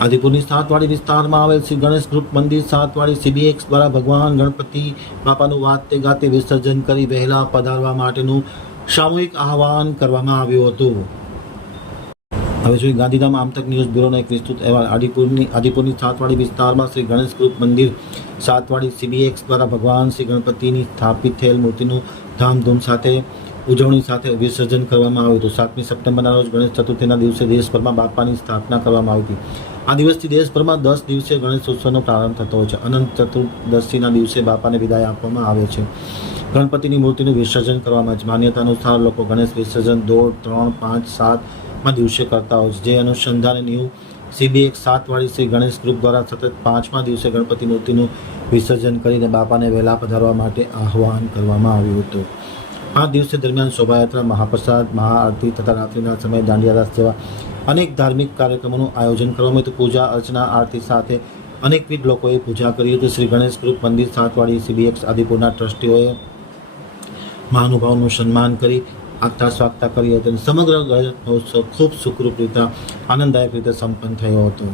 આદિપુરની સાતવાડી વિસ્તારમાં આવેલ શ્રી ગણેશ ગ્રુપ મંદિર સાતવાડી સીબીએક્સ દ્વારા ભગવાન ગણપતિ બાપાનું વાતે ગાતે વિસર્જન કરી વહેલા પધારવા માટેનું સામૂહિક આહવાન કરવામાં આવ્યું હતું. હવે જોઈએ ગાંધીધામ આમતક ન્યૂઝ બ્યુરોનો એક વિસ્તૃત અહેવાલ. આદિપુરની આદિપુરની સાતવાડી વિસ્તારમાં શ્રી ગણેશ ગ્રુપ મંદિર સાતવાડી સીબીએક્સ દ્વારા ભગવાન શ્રી ગણપતિની સ્થાપિત થયેલ મૂર્તિનું ધામધૂમ સાથે ઉજવણી સાથે વિસર્જન કરવામાં આવ્યું હતું. સાતમી સપ્ટેમ્બરના રોજ ગણેશ ચતુર્થીના દિવસે દેશભરમાં બાપાની સ્થાપના કરવામાં આવી હતી. આ દિવસથી દેશભરમાં દસ દિવસે ગણેશ ઉત્સવનો પ્રારંભ થતો હોય છે. અનંત ચતુર્દશીના દિવસે બાપાને વિદાય આપવામાં આવે છે. ગણપતિની મૂર્તિનું વિસર્જન કરવામાં આવે છે. માન્યતા અનુસાર લોકો ગણેશ વિસર્જન દોઢ, ત્રણ, પાંચ, સાતમાં દિવસે કરતા હોય છે. જે અનુસંધાને ન્યૂ એક સાતવાળી શ્રી ગણેશ ગ્રુપ દ્વારા સતત પાંચમા દિવસે ગણપતિ મૂર્તિનું વિસર્જન કરીને બાપાને વહેલા પધારવા માટે આહ્વાન કરવામાં આવ્યું હતું. પાંચ દિવસે દરમિયાન શોભાયાત્રા, મહાપ્રસાદ, મહાઆરતી તથા રાત્રિના સમયે દાંડિયારાસ જેવા અનેક ધાર્મિક કાર્યક્રમોનું આયોજન કરવામાં હતું. પૂજા, અર્ચના, આરતી સાથે અનેકવિધ લોકોએ પૂજા કરી હતી. શ્રી ગણેશ ગ્રુપ મંદિર સાતવાડી સીબીએક્સ આદિપુરના ટ્રસ્ટીઓએ મહાનુભાવનું સન્માન કરી આગતા સ્વાગતા કરી હતી અને સમગ્ર ગણેશ મહોત્સવ ખૂબ સુખરૂપ રીતે, આનંદદાયક રીતે સંપન્ન થયો હતો.